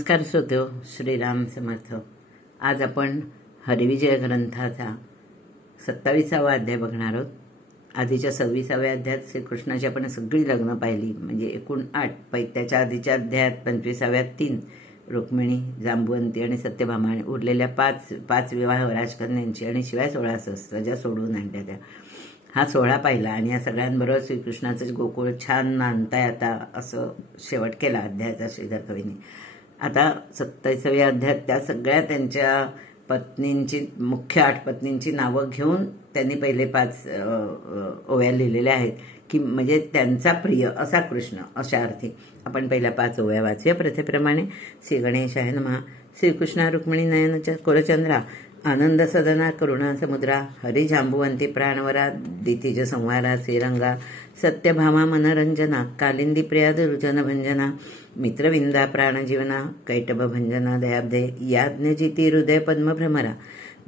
नमस्कार श्रोत्यो, श्रीराम समर्थ। आज आपण हरिविजय ग्रंथाचा 27वा अध्याय बघणार आहोत। आधीच्या 26व्या अध्यायात श्रीकृष्णाची आपण सगळी लग्न पाहिली, म्हणजे एकूण 8। त्याच्या आधीच्या अध्यायात 25व्यात 3 रुक्मिणी, जांबुवंती आणि सत्यभामा, आणि उरलेल्या 5 विवाह राजकन्यांची आणि शिवाय 16 सहस्त्र ज्या सोडवून आणल्या त्या। हा 16 पाहिला आणि या सगळ्यांबरोबर श्रीकृष्णाचं गोकुळ छान नांदताय आता, असं शेवट केला अध्यायाचा श्रीधर कवीने। आता 27व्या अध्यायात त्या सगळ्या त्यांच्या पत्नींची, मुख्य 8 पत्नींची नावं घेऊन त्यांनी पहिले 5 ओव्या लिहिलेल्या आहेत, की म्हणजे त्यांचा प्रिय असा कृष्ण, अशा अर्थी आपण पहिल्या 5 ओव्या वाचूया। प्रथेप्रमाणे श्री गणेशाय नमः। श्रीकृष्णा रुक्मिणी नयन कुलचंद्रा, आनंद सदना करुणा समुद्रा, हरी जांबुवंती प्राणवरा, दितिज संवारा श्रीरंगा, सत्यभामा मनरंजना, कालिंदी प्रिया दुर्जन भंजना, मित्रविंदा प्राणजीवना, कैटभ भंजना दयाब्धे, याज्ञजिती हृदय पद्मभ्रमरा,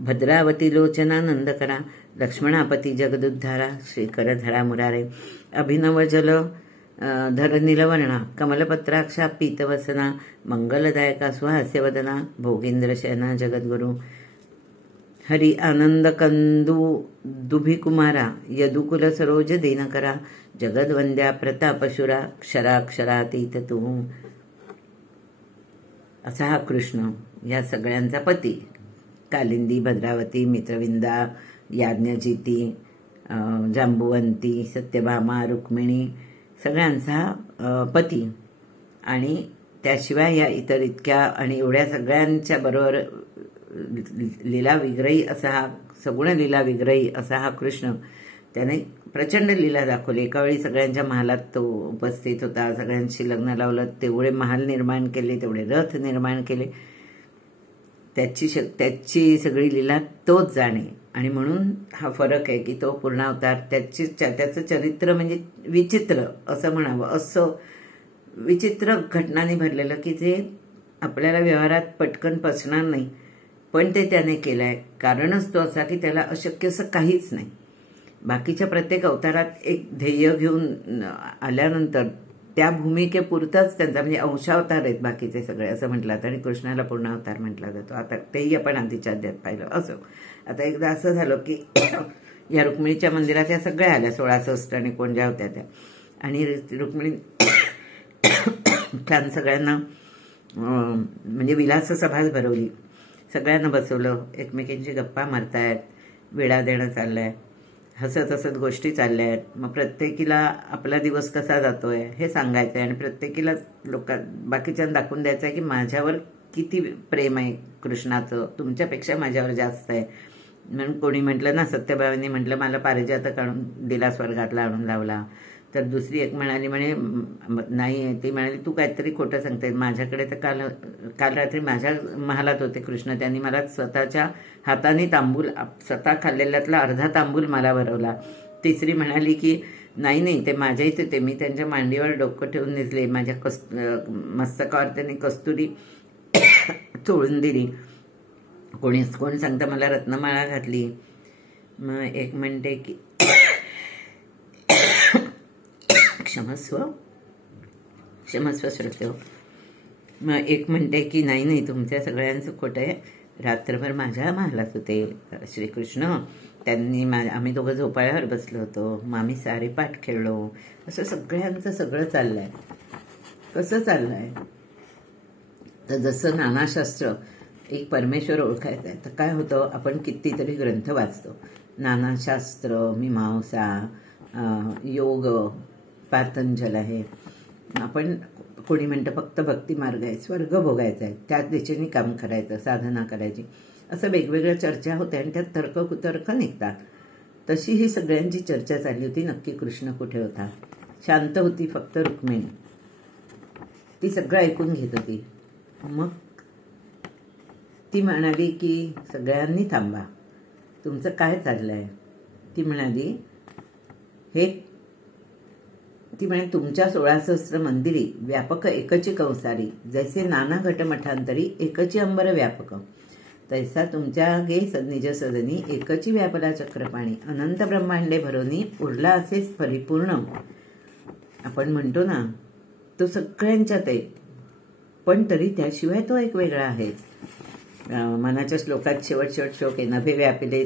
भद्रावती लोचना नंदकरा, लक्ष्मणापती जगदुद्धारा, श्रीकरधरा मुरारे, अभिनव जल धर नीलवर्णा, कमलपत्राक्षा पीतवसना, मंगलदायका सुहास्यवदना, भोगींद्र शयना जगद्गुरु, हरि आनंद कंदू दुभिकुमारा, यदुकुल सरोज दीनकरा, जगद्वंद्या प्रतापशुरा, क्षराक्षरातीत तू। असा हा कृष्ण या सगळ्यांचा पती। कालिंदी, भद्रावती, मित्रविंदा, याज्ञजिती, जांबुवंती, सत्यभामा, रुक्मिणी सगळ्यांचा पती। आणि त्याशिवाय या इतर इतक्या आणि एवढ्या सगळ्यांच्या बरोबर लीला विग्रही असा हा, सगुण लीला विग्रही असा हा कृष्ण, त्याने प्रचंड लीला दाखवली। एका वेळी सगळ्यांच्या महालात तो उपस्थित होता, सगळ्यांशी लग्न लावलं, तेवढे महाल निर्माण केले, तेवढे रथ निर्माण केले। त्याची सगळी लीला तोच जाणे, आणि म्हणून हा फरक आहे की तो पूर्ण अवतार, त्याचं चरित्र म्हणजे विचित्र असं म्हणावं, असं विचित्र घटनांनी भरलेलं की जे आपल्याला व्यवहारात पटकन पचणार नाही, पण ते त्याने केलंय। कारणच तो असा की त्याला अशक्य असं काहीच नाही। बाकीच्या प्रत्येक अवतारात एक ध्येय घेऊन आल्यानंतर त्या भूमिकेपुरताच त्यांचा, म्हणजे अंशावतार आहेत बाकीचे सगळे असं म्हटलं जातं, आणि कृष्णाला पूर्ण अवतार म्हटला जातो। आता तेही आपण आधीच्या अध्यायात पाहिलं। असं आता एकदा असं झालं की या रुक्मिणीच्या मंदिरात या सगळ्या आल्या, 16 सहस्त्र आणि कोण ज्या होत्या त्या, आणि रुक्मिणी छान सगळ्यांना म्हणजे विलास सभाच भरवली, सगळ्यांना बसवलं, एकमेकींची गप्पा मारतायत, विडा देणं चाललंय, हसत हसत गोष्टी चालल्या आहेत। मग प्रत्येकीला आपला दिवस कसा जातोय हे सांगायचं आहे, आणि प्रत्येकीला बाकीच्यांना दाखवून द्यायचं आहे की माझ्यावर किती प्रेम आहे कृष्णाचं, तुमच्यापेक्षा माझ्यावर जास्त आहे। म्हणून कोणी म्हटलं ना, सत्यभामाने म्हटलं मला पारिजातक आणून दिला, स्वर्गातला आणून लावला। तर दुसरी एक म्हणाली, म्हणे नाही, ती म्हणाली तू काहीतरी खोटं सांगते, माझ्याकडे तर काल रात्री माझ्या महालात होते कृष्ण, त्यांनी मला स्वतःच्या हाताने तांबूल, स्वतः खाल्लेल्यातला अर्धा तांबूल मला भरवला। तिसरी म्हणाली की नाही, ते माझ्या इथे ते, मी त्यांच्या मांडीवर डोकं ठेवून निजले, माझ्या मस्तकावर त्यांनी कस्तुरी चोळून दिली। कोण सांगतं मला रत्नमाळा घातली। मग एक म्हणते की क्षमस्व श्रोते हो। मग एक म्हणते की नाही, तुमच्या सगळ्यांचं खोटं आहे, रात्रभर माझ्या महालात होते श्रीकृष्ण, त्यांनी आम्ही दोघं झोपाळ्यावर बसलो होतो, मग आम्ही सारे पाठ खेळलो। असं सगळ्यांचं सगळं चाललंय। कसं चाललंय तर जसं नानाशास्त्र एक परमेश्वर ओळखायचा आहे, तर काय होतं, आपण कितीतरी ग्रंथ वाचतो, नानाशास्त्र, मीमांसा, योग, पातंजल आहे, आपण कोणी म्हणतं फक्त भक्ती मार्ग आहे, स्वर्ग भोगायचा आहे, त्याच दिशेने काम करायचं, साधना करायची, असं वेगवेगळ्या चर्चा होत्या, आणि त्यात तर्क निघतात। तशी ही सगळ्यांची चर्चा चालली होती, नक्की कृष्ण कुठे होता। शांत होती फक्त रुक्मिणी, ती सगळं ऐकून घेत होती। मग ती म्हणाली की सगळ्यांनी थांबा, तुमचं काय चाललंय। ती म्हणाली ती म्हणे तुमच्या 16 सहस्त्र मंदिरी व्यापक एकची कंसारी, जैसे नाना घटमठांतरी एकची अंबर व्यापक, तैसा तुमच्या गे निज सदनी एकची व्यापला चक्रपाणी, अनंत ब्रह्मांडे भरोनी उरला असेच परिपूर्ण। आपण म्हणतो ना, तो सगळ्यांच्यात आहे, पण तरी त्याशिवाय तो एक वेगळा आहे. मनाच्या श्लोकात शेवट श्लोक आहे, नभे व्यापिले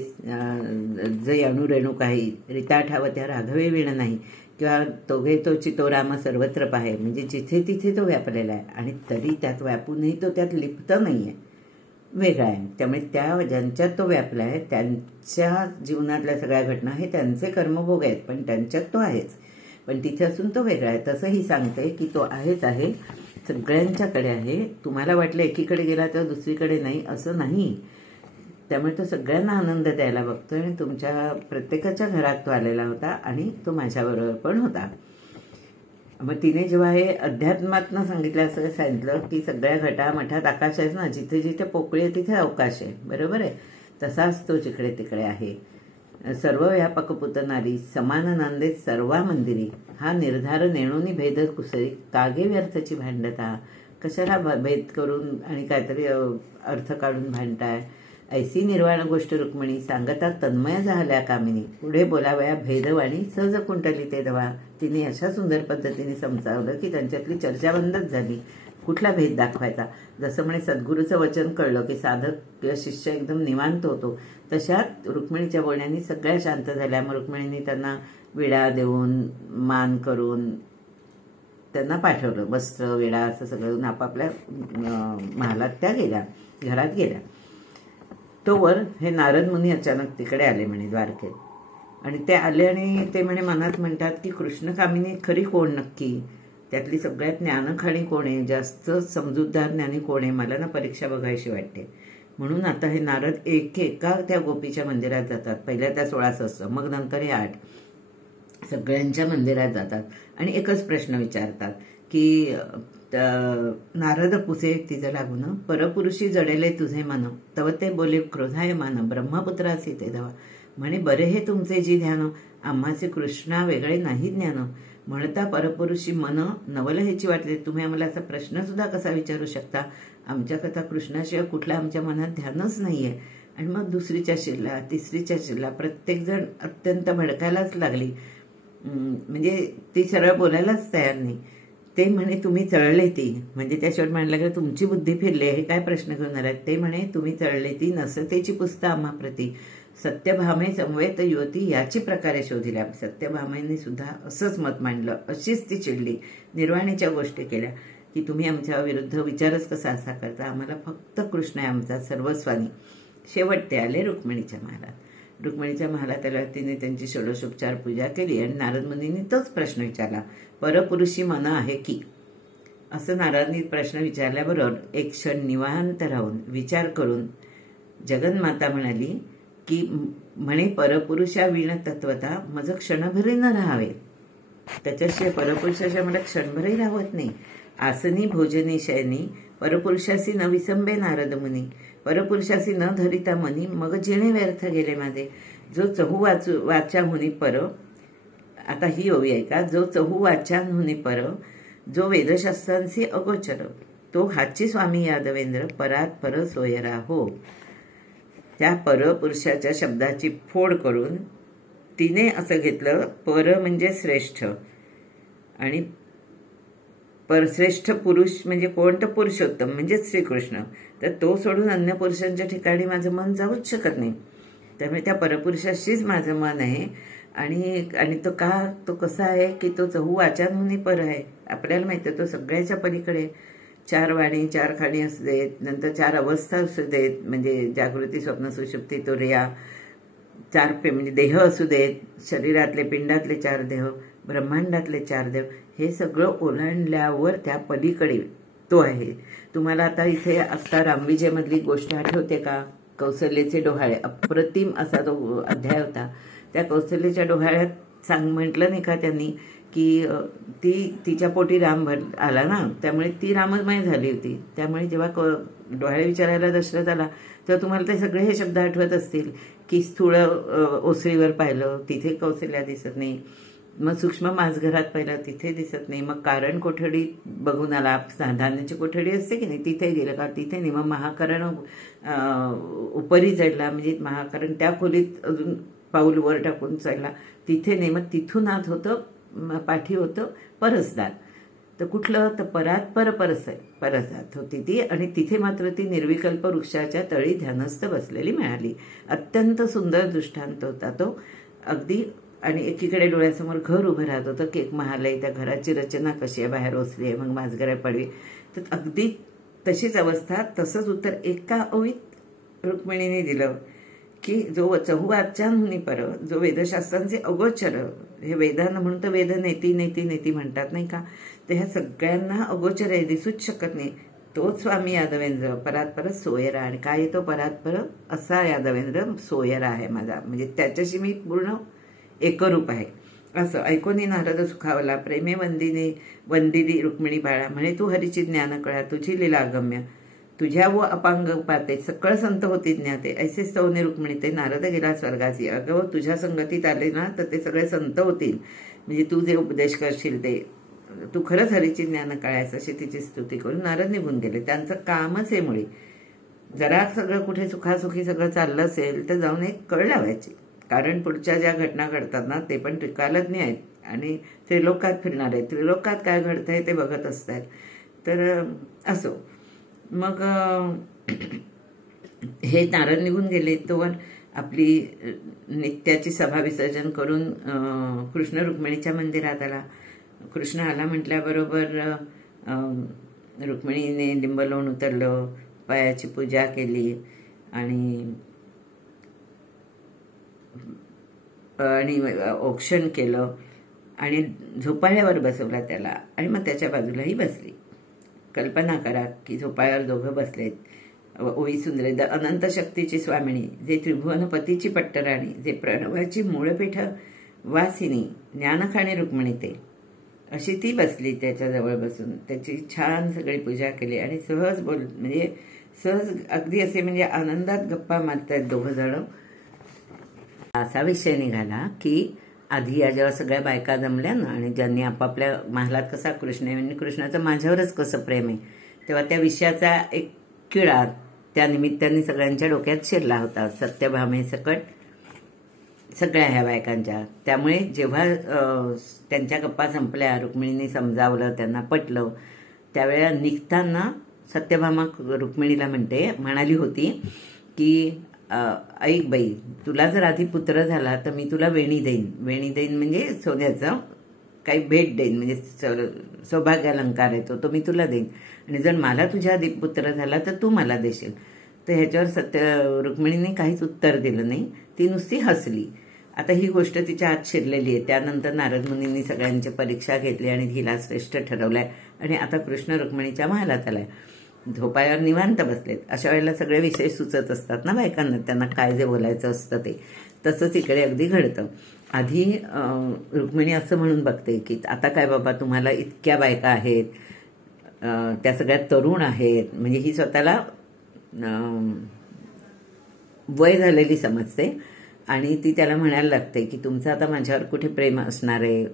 जे अणुरेणू काही, रिता ठाव त्या राघवे विण नाही, किंवा तोघे तोची तो राम सर्वत्र पाहे. म्हणजे जिथे तिथे तो व्यापलेला आहे आणि तरी त्यात व्यापूनही तो त्यात लिप्त नाहीये, वेगळा आहे. त्यामुळे त्या ज्यांच्यात तो व्यापला आहे त्यांच्या जीवनातल्या सगळ्या घटना हे त्यांचे कर्मभोग आहेत, पण त्यांच्यात तो आहेच, पण तिथे असून तो वेगळा आहे. तसंही सांगते की तो आहेच आहे, सगळ्यांच्याकडे आहे. तुम्हाला वाटलं एकीकडे गेला तर दुसरीकडे नाही, असं नाही. त्यामुळे तो सगळ्यांना आनंद द्यायला बघतोय आणि तुमच्या प्रत्येकाच्या घरात तो आलेला होता आणि तो माझ्याबरोबर पण होता. मग तिने जेव्हा हे अध्यात्मातनं सांगितलं, असं सांगितलं की सगळ्या घटामठात आकाश आहेच ना, जिथे जिथे पोकळी आहे तिथे अवकाश आहे, बरोबर आहे. तसाच तो जिकडे तिकडे आहे. सर्व व्यापक पुतनारी समान नांदे सर्वा मंदिरी, हा निर्धार नेणूनी भेद कुसरी, कागे व्यर्थची भांडता. कशाला भेद करून आणि काहीतरी अर्थ काढून भांडताय. ऐसी निर्वाण गोष्ट रुक्मिणी, सांगता तन्मय झाल्या कामिनी, पुढे बोलावया भेदवाणी सहज कुंटली ते दवा. तिने अशा सुंदर पद्धतीने समजावलं की त्यांच्यातली चर्चा बंदच झाली. कुठला भेद दाखवायचा. जसं म्हणे सद्गुरूचं वचन कळलं की साधक किंवा शिष्य एकदम निवांत होतो, तशात रुक्मिणीच्या बोलण्याने सगळ्या शांत झाल्या. मग रुक्मिणीने त्यांना विडा देऊन मान करून त्यांना पाठवलं. वस्त्र विडा असं सगळं आपापल्या महालात त्या गेल्या, घरात गेल्या. तोवर हे नारद मुनी अचानक तिकडे आले म्हणे द्वारकेत. आणि ते आले आणि ते म्हणे मनात म्हणतात की कृष्णकामिनी खरी कोण नक्की, त्यातली सगळ्यात ज्ञानखाणी कोण आहे, जास्त समजूतदार ज्ञानी कोण आहे, मला ना परीक्षा बघायची वाटते. म्हणून आता हे नारद एका त्या गोपीच्या मंदिरात जातात. पहिल्या त्या 16 सहस्त्र, मग नंतर हे 8, सगळ्यांच्या मंदिरात जातात आणि एकच प्रश्न विचारतात की नारद पुसे तिचं लागून, परपुरुषी जडेले तुझे मन, तव ते बोले क्रोधाय मान, ब्रह्मपुत्रासी ते दवा. म्हणे बरे हे तुमचे जी ध्यान, आम्हाचे कृष्णा वेगळे नाही ज्ञान, म्हणता परपुरुषी मन नवल ह्याची वाटते. तुम्ही आम्हाला असा प्रश्न सुद्धा कसा विचारू शकता, आमच्या कथा कृष्णाशिवाय कुठला आमच्या मनात ध्यानच नाहीये. आणि मग दुसरीच्या शिरला, तिसरीच्या शिरला, प्रत्येकजण अत्यंत भडकायलाच लागली. म्हणजे ती सरळ बोलायलाच तयार नाही. ते म्हणे तुम्ही चळले ती, म्हणजे त्याच्यावर म्हणायला लागलं तुमची बुद्धी फिरली, हे काय प्रश्न घेऊन आलात. ते म्हणे तुम्ही चळले ती नसतेची पुस्ता आम्हा प्रती, सत्यभामे समवेत युवती याची प्रकारे शोधिल्या. सत्यभामेंनी सुद्धा असंच मत मांडलं, अशीच ती चिडली, निर्वाणीच्या गोष्टी केल्या की तुम्ही आमच्या विरुद्ध विचारच कसा असा करता, आम्हाला फक्त कृष्ण आहे आमचा सर्वस्वानी. शेवट ते आले रुक्मिणीच्या महालात. रुक्मिणीच्या महालात आल्यावर तिने त्यांची षोडशोपचार पूजा केली आणि नारद मुनींनी तोच प्रश्न विचारला, परपुरुषी मन आहे की. असं नारदांनी प्रश्न विचारल्याबरोबर एक क्षण निवांत राहून विचार करून जगन्माता म्हणाली की म्हणे परपुरुषा वीण तत्वता मज क्षणभरी न राहावे. त्याच्याशिवाय परपुरुषाच्या मला क्षणभरही राहत नाही. आसनी भोजनी शयनी परपुरुषासी न विसंबे नारद मुनी, परपुरुषासी न धरिता मनी मग जेणे व्यर्थ गेले माझे. जो चहू वाचा हुनी पर, आता ही ओवी आहे का, जो चहू वाचान हुनी पर, जो वेदशास्त्रांशी अगोचर, तो हाची स्वामी यादवेंद्र, परात पर सोयरा हो. त्या परपुरुषाच्या शब्दाची फोड करून तिने असं घेतलं, पर म्हणजे श्रेष्ठ आणि परश्रेष्ठ पुरुष म्हणजे कोण, तर पुरुषोत्तम म्हणजेच श्रीकृष्ण. तर तो सोडून अन्य पुरुषांच्या ठिकाणी माझं मन जाऊच शकत नाही. त्यामुळे त्या परपुरुषाशीच माझं मन आहे. आणि तो कसा आहे की तो चहू वाचांनी पर आहे. आपल्याला माहिती आहे तो सगळ्याच्या पलीकडे 4 वाणी 4 खाणी असू देत, नंतर 4 अवस्था असू देत, म्हणजे जागृती स्वप्न सुषुप्ती तो रिया, 4 म्हणजे देह असू देत, शरीरातले पिंडातले 4 देह, ब्रह्मांडातले 4 देव, हे सगळं ओलांडल्यावर त्या पलीकडे तो आहे. तुम्हाला आता इथे आत्ता रामविजयमधली गोष्ट आठवते का, कौसल्याचे डोहाळे, अप्रतिम असा तो अध्याय होता. त्या कौसल्याच्या डोहाळ्यात म्हटलं नाही का त्यांनी की तिच्या पोटी राम आला ना, त्यामुळे ती राममय झाली होती. त्यामुळे जेव्हा डोहाळे विचारायला दशरथ आला तेव्हा तुम्हाला ते सगळे हे शब्द आठवत असतील की स्थूळ ओसरीवर पाहिलं तिथे कौसल्या दिसत नाही, मग सूक्ष्म माझघरात पाहिलं तिथे दिसत नाही, मग कारण कोठडी बघून आला, धान्याची कोठडी असते की नाही तिथे गेलं का तिथे नाही, मग महाकरण उपरी चढला म्हणजे महाकरण त्या खोलीत अजून पाऊल वर टाकून चढला तिथे नाही, मग तिथून आत होतं पाठी होतं परसदार. तर कुठलं तर परात्पर परसात होती ती, आणि तिथे मात्र ती निर्विकल्प वृक्षाच्या तळी ध्यानस्थ बसलेली मिळाली. अत्यंत सुंदर दृष्टांत होता तो अगदी. आणि एकीकडे डोळ्यासमोर घर उभं राहत होतं की एक महाल आहे, त्या घराची रचना कशी आहे, बाहेर ओसरी आहे, मग माजगऱ्या पडवी, तर अगदी तशीच अवस्था. तसंच उत्तर एका ओळीत रुक्मिणीने दिलं की जो चहुवाच्याहूनी पर, जो वेदशास्त्रांचे अगोचर, हे वेदांना म्हणून तर वेद नेती नेती नेती म्हणतात नाही का, तर ह्या सगळ्यांना अगोचर आहे, दिसूच शकत नाही, तोच स्वामी यादवेंद्र परात्पर सोयरा. आणि काय येतो परात्पर असा यादवेंद्र सोयरा आहे माझा, म्हणजे त्याच्याशी मी पूर्ण एकरूप आहे. असं ऐकून नारद सुखावला. प्रेमे वंदिनी रुक्मिणी बाळा, म्हणे तू हरीची ज्ञान कळा, तुझी लीला अगम्य, तुझ्या व अपांग पाते सकळ संत होती ज्ञाते, ऐसे स्तवने रुक्मिणी ते नारद गेला स्वर्गासी. अगं तुझ्या संगतीत आले ना तर ते सगळे संत होतील, म्हणजे तू जे उपदेश करशील ते, तू खरंच हरीची ज्ञान कळायचं, अशी तिची स्तुती करून नारद निघून गेले. त्यांचं कामच आहे मुळे, जरा सगळं कुठे सुखासुखी सगळं चाललं असेल तर जाऊन एक कळ लावायची, कारण पुढच्या ज्या घटना घडतात ना ते पण त्रिकालज्ञ आहेत आणि त्रिलोकात फिरणार आहेत, त्रिलोकात काय घडतंय ते बघत असतात. तर असो, मग हे नारद निघून गेले तोवर आपली नित्याची सभा विसर्जन करून कृष्ण रुक्मिणीच्या मंदिरात आला. कृष्ण आला म्हटल्याबरोबर रुक्मिणीने लिंब लावून उतरलं, पायाची पूजा केली आणि औक्षण केलं आणि झोपाळ्यावर बसवला त्याला, आणि मग त्याच्या बाजूलाही बसली. कल्पना करा की झोपाळ्यावर दोघं बसलेत. ओवी सुंदरे, द अनंत शक्तीची स्वामिनी, जे त्रिभुवनपतीची पट्टराणी, जे प्रणवाची मूळपीठ वासिनी, ज्ञानखाणी रुक्मिणी ते, अशी ती बसली त्याच्याजवळ बसून. त्याची छान सगळी पूजा केली आणि सहज म्हणजे सहज अगदी असे म्हणजे आनंदात गप्पा मारतायत दोघं जण. असा विषय निघाला की आधी या जेव्हा सगळ्या बायका जमल्या ना आणि ज्यांनी आपापल्या महालात कसा कृष्णाचं माझ्यावरच कसं प्रेम आहे, तेव्हा त्या विषयाचा एक किळा त्या निमित्ताने सगळ्यांच्या डोक्यात शिरला होता, सत्यभामे सकट सगळ्या ह्या बायकांच्या. त्यामुळे जेव्हा त्यांच्या गप्पा संपल्या, रुक्मिणीने समजावलं, त्यांना पटलं, त्यावेळेला निघताना सत्यभामा रुक्मिणीला म्हणाली होती की ऐक बाई, तुला जर आधी पुत्र झाला तर मी तुला वेणी देईन म्हणजे सोन्याचं काही भेट देईन, म्हणजे सौभाग्यालंकार येतो तो मी तुला देईन, आणि जर मला तुझ्या आधी पुत्र झाला तर तू मला देशील. तर ह्याच्यावर रुक्मिणीने काहीच उत्तर दिलं नाही, ती नुसती हसली. आता ही गोष्ट तिच्या आत शिरलेली आहे. त्यानंतर नारद मुनींनी सगळ्यांची परीक्षा घेतली आणि हिला श्रेष्ठ ठरवलाय आणि आता कृष्ण रुक्मिणीच्या महालात आलाय. झोपाळ्यावर निवांत बसलेत. अशा वेळेला सगळे विषय सुचत असतात ना बायकांना, त्यांना काय जे बोलायचं असतं ते. तसंच इकडे अगदी घडतं. आधी रुक्मिणी असं म्हणून बघते की आता काय बाबा, तुम्हाला इतक्या बायका आहेत, त्या सगळ्या तरुण आहेत, म्हणजे ही स्वतःला वय झालेली समजते आणि ती त्याला म्हणायला लागते की तुमचं आता माझ्यावर कुठे प्रेम असणार आहे,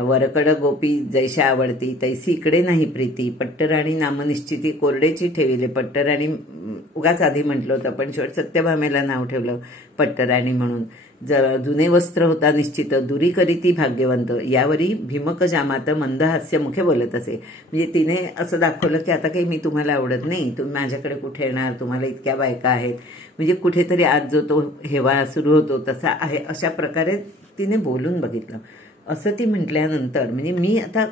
वरकड गोपी जैशा आवडती तैसी इकडे नाही प्रीती, पट्टराणी नामनिश्चिती कोरडेची ठेविले. पट्टराणी उगाच आधी म्हटलं होतं पण शेवट सत्यभामेला नाव ठेवलं पट्टराणी म्हणून. जुने वस्त्र होता निश्चित, दुरी करीती भाग्यवंत, यावरी भीमक जामात मंद हास्य मुखे बोलत असे. म्हणजे तिने असं दाखवलं की आता काही मी तुम्हाला आवडत नाही, तुम्ही माझ्याकडे कुठे येणार, तुम्हाला इतक्या बायका आहेत, म्हणजे कुठेतरी आज जो तो हेवा सुरू होतो तसा आहे, अशा प्रकारे तिने बोलून बघितलं. असं ती म्हटल्यानंतर म्हणजे मी आता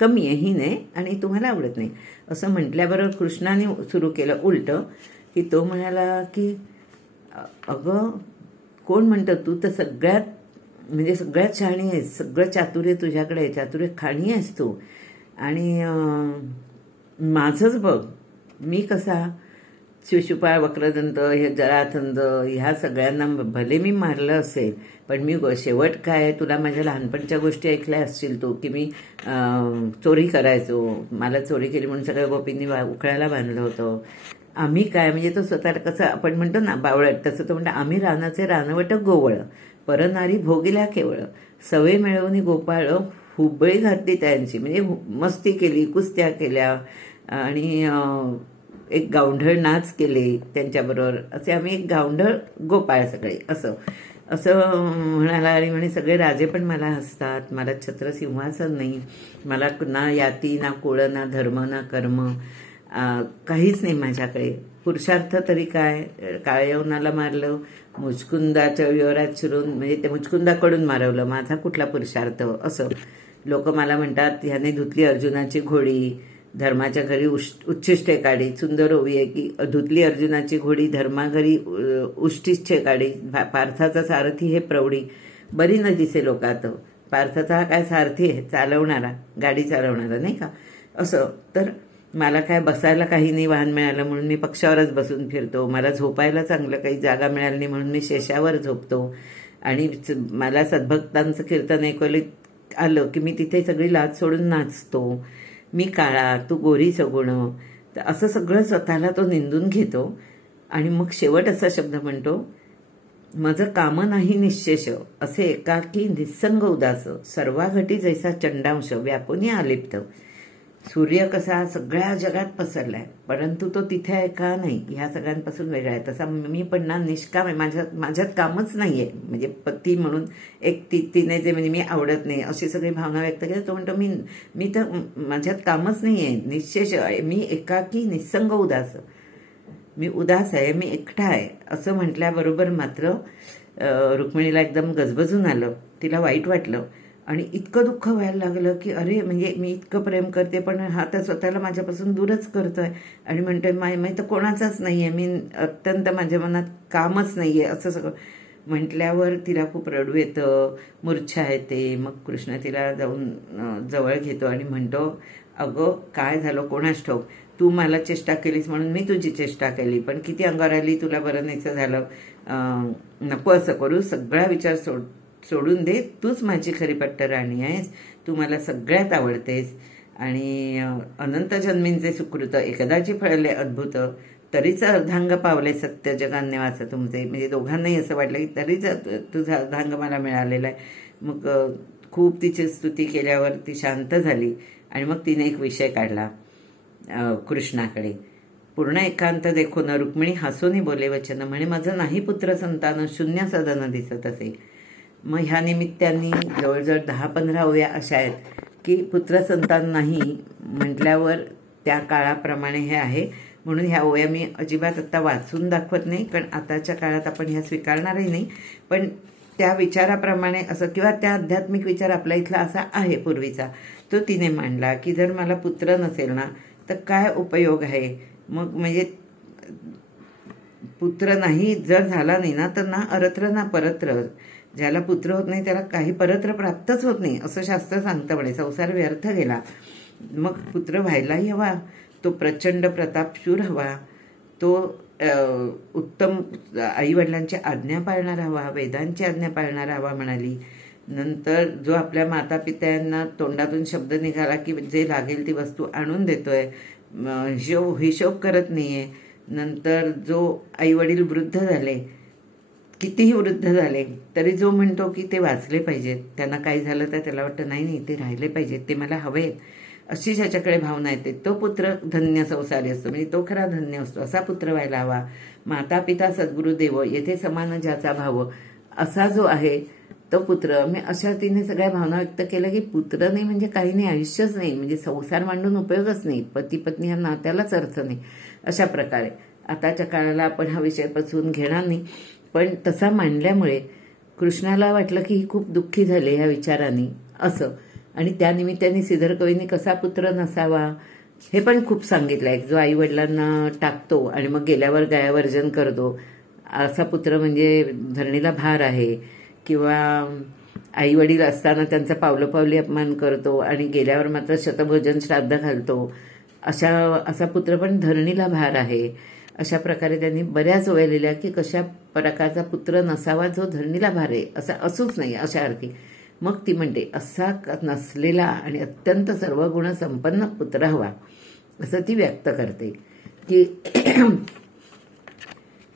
कमी आहे ही नाही आणि तुम्हाला आवडत नाही असं म्हटल्याबरोबर कृष्णाने सुरू केलं उलट, की तो म्हणाला की अगं कोण म्हणतं, तू तर सगळ्यात शहाणी आहेस, सगळं चातुर्य तुझ्याकडे आहे, चातुर्य खाणी आहेस तू, आणि माझंच बघ मी कसा शिशुपाळ वक्रदंत हे जरासंध ह्या सगळ्यांना भले मी मारलं असेल पण मी शेवट काय, तुला माझ्या लहानपणच्या गोष्टी ऐकल्या असतील तू की मी चोरी करायचो, मला चोरी केली म्हणून सगळ्या गोपींनी उकळायला बांधलं होतं. आम्ही काय म्हणजे तो स्वतः कसं आपण म्हणतो ना बावळट, तसं तो म्हणतो आम्ही रानाचे रानवट गोवळ, परनारी भोगिल्या केवळ, सवय मिळवून गोपाळ हुबळी घातली त्यांची, म्हणजे मस्ती केली, कुस्त्या केल्या आणि एक गावंढळ नाच केले त्यांच्याबरोबर, असे आम्ही एक गावंढळ गोपाळ सगळे असं. असं म्हणाला. आणि म्हणे सगळे राजे पण मला हसतात, मला छत्र सिंहासन नाही, मला ना याती ना कुळ ना धर्म ना कर्म, काहीच नाही माझ्याकडे. पुरुषार्थ तरी काय, काळयवनाला मारलं, मुचकुंदाच्या विवरात शिरून म्हणजे ते मुचकुंदाकडून मारवलं, माझा कुठला पुरुषार्थ. असं लोक मला म्हणतात, ह्याने धुतली अर्जुनाची घोडी, धर्माच्या घरी उच्छिष्टे काढी, सुंदर ओवी आहे की धुतली अर्जुनाची घोडी, धर्माघरी उष्टिष्ठे काढी, पार्थाचा सारथी हे प्रौढी, बरी न दिसे लोकात. पार्थाचा हा काय सारथी आहे, चालवणारा, गाडी चालवणारा, नाही का. असं तर मला काय बसायला काही नाही वाहन मिळालं म्हणून मी पक्षावरच बसून फिरतो, मला झोपायला चांगलं काही जागा मिळाली नाही म्हणून मी शेषावर झोपतो, आणि मला सद्भक्तांचं कीर्तन ऐकवलं आलं की मी तिथे सगळी लाज सोडून नाचतो, मी काळा तू गोरी सगुण. तर असं सगळं स्वतःला तो निंदून घेतो. आणि मग शेवट असा शब्द म्हणतो, माझं काम नाही निश्शेष, असे एकाकी निस्संग उदास, सर्वाघटी जैसा चंडांश, व्यापूनी आलिप्त. सूर्य कसा सगळ्या जगात पसरलाय, परंतु तो तिथे आहे का नाही, ह्या सगळ्यांपासून वेगळा आहे. तसा मी पण ना निष्काम आहे, माझ्यात कामच नाहीये. म्हणजे पती म्हणून एक तिने जे म्हणजे मी आवडत नाही अशी सगळी भावना व्यक्त केली. तो म्हणतो मी तर माझ्यात कामच नाहीये, निश्शेष आहे, मी एकाकी निस्संग उदास, मी उदास आहे, मी एकटा आहे. असं म्हटल्याबरोबर मात्र रुक्मिणीला एकदम गजबजून आलं, तिला वाईट वाटलं आणि इतकं दुःख व्हायला लागलं की अरे म्हणजे मी इतकं प्रेम करते पण हा तर स्वतःला माझ्यापासून दूरच करतोय आणि म्हणतोय माही तर कोणाचाच नाहीये, मी अत्यंत माझ्या मनात कामच नाहीये. असं सगळं म्हटल्यावर तिला खूप रडू येतं, मूर्छा येते. मग कृष्ण तिला जाऊन जवळ घेतो आणि म्हणतो, अगं काय झालं कोणास ठाऊक, तू मला चेष्टा केलीस म्हणून मी तुझी चेष्टा केली, पण किती अंगावर आली, तुला बरं नाहीचं झालं, नको असं करू, सगळा विचार सोडून दे, तूच माझी खरी पट्ट राणी आहेस, तू मला सगळ्यात आवडतेस आणि अनंत जन्मींचे सुकृत एकदाची फळले अद्भुत, तरीच अर्धांग पावले सत्य जगान्य वास तुमचे. म्हणजे दोघांनाही असं वाटलं की तरीच तुझा अर्धांग मला मिळालेला आहे. मग खूप तिची स्तुती केल्यावर ती शांत झाली आणि मग तिने एक विषय काढला कृष्णाकडे. पूर्ण एकांत देखो न रुक्मिणी हसूनी बोले वचन, म्हणे माझं नाही पुत्र संतान, शून्य सदन दिसत असे. मग ह्या निमित्ताने जवळजवळ 10-15 ओव्या अशा आहेत की पुत्र संतान नाही म्हटल्यावर त्या काळाप्रमाणे हे आहे. म्हणून ह्या ओव्या मी अजिबात आता वाचून दाखवत नाही, कारण आताच्या काळात आपण ह्या स्वीकारणारही नाही. पण त्या विचाराप्रमाणे असं किंवा त्या आध्यात्मिक विचार आपल्या इथला असा आहे पूर्वीचा, तो तिने मांडला की जर मला पुत्र नसेल ना तर काय उपयोग आहे. मग म्हणजे पुत्र नाही जर झाला नाही ना तर ना अरत्र ना परत्र, ज्याला पुत्र होत नाही त्याला काही परत्र प्राप्तच होत नाही असं शास्त्र सांगतं म्हणे. संसार व्यर्थ गेला. मग पुत्र व्हायलाही हवा, तो प्रचंड प्रतापशूर हवा, तो उत्तम आईवडिलांची आज्ञा पाळणारा हवा, वेदांची आज्ञा पाळणारा हवा म्हणाली. नंतर जो आपल्या माता पित्यांना तोंडातून शब्द निघाला की जे लागेल ती वस्तू आणून देतोय, हिशोब करत नाहीये. नंतर जो आईवडील वृद्ध झाले, कितीही वृद्ध झाले तरी जो म्हणतो की ते वाचले पाहिजेत, त्यांना काही झालं तर त्याला वाटतं नाही ते राहिले पाहिजेत, ते मला हवेत, अशी ज्याच्याकडे भावना येते तो पुत्र धन्य संसारी असतो. म्हणजे तो खरा धन्य असतो. असा पुत्र व्हायला हवा. माता पिता सद्गुरु देव येथे समान ज्याचा भाव, असा जो आहे तो पुत्र. मी अशा तिने सगळ्या भावना व्यक्त केल्या की पुत्र नाही म्हणजे काही नाही, आयुष्यच नाही, म्हणजे संसार मांडून उपयोगच नाही, पती पत्नी ह्या नात्यालाच अर्थ नाही. अशा प्रकारे आताच्या काळाला आपण हा विषय पचवून घेणार नाही, पण तसा मांडल्यामुळे कृष्णाला वाटलं की ही खूप दुःखी झाली ह्या विचाराने असं. आणि त्यानिमित्ताने श्रीधर कवींनी कसा पुत्र नसावा हे पण खूप सांगितलंय. जो आई वडिलांना टाकतो आणि मग गेल्यावर गायावर्जन करतो असा पुत्र म्हणजे धरणीला भार आहे, किंवा आई वडील असताना त्यांचा पावलोपावली अपमान करतो आणि गेल्यावर मात्र शतभोजन श्राद्ध घालतो, असा पुत्र पण धरणीला भार आहे. अशा प्रकारे त्यांनी बऱ्याच ओव्या लिहिल्या की कशा प्रकारचा पुत्र नसावा जो धरणीला भार आहे, असा असूच नाही अशा अर्थी. मग ती म्हणते असा नसलेला आणि अत्यंत सर्व गुण संपन्न पुत्र हवा असं ती व्यक्त करते की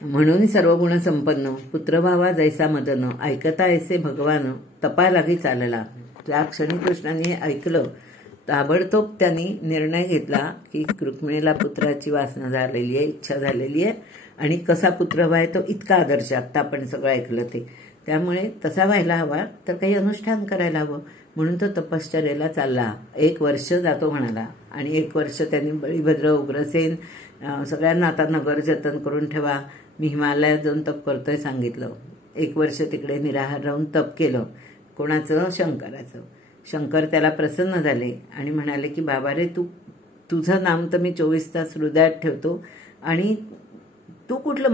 म्हणून सर्व गुण संपन्न पुत्र व्हावा जैसा मदन, ऐकता ऐसे भगवान तपा लागी चालला. त्या क्षणी कृष्णाने ऐकलं, ताबडतोब त्यांनी निर्णय घेतला की रुक्मिणीला पुत्राची वासना झालेली आहे, इच्छा झालेली आहे आणि कसा पुत्र व्हाय तो इतका आदर्श. आत्ता आपण सगळं ऐकलं ते त्यामुळे तसा व्हायला हवा तर काही अनुष्ठान करायला हवं. म्हणून तो तपश्चर्येला चालला. 1 वर्ष जातो म्हणाला. आणि 1 वर्ष त्यांनी बळीभद्र, उग्रसेन सगळ्यांना आता नगर जतन करून ठेवा, मी हिमालयात जाऊन तप करतोय सांगितलं. 1 वर्ष तिकडे निराहार राहून तप केलं. कोणाचं? शंकराचं. शंकर त्याला प्रसन्न झाले आणि म्हणाले की बाबा रे, तुझं नाम तर मी 24 तास हृदयात ठेवतो आणि तू कुठलं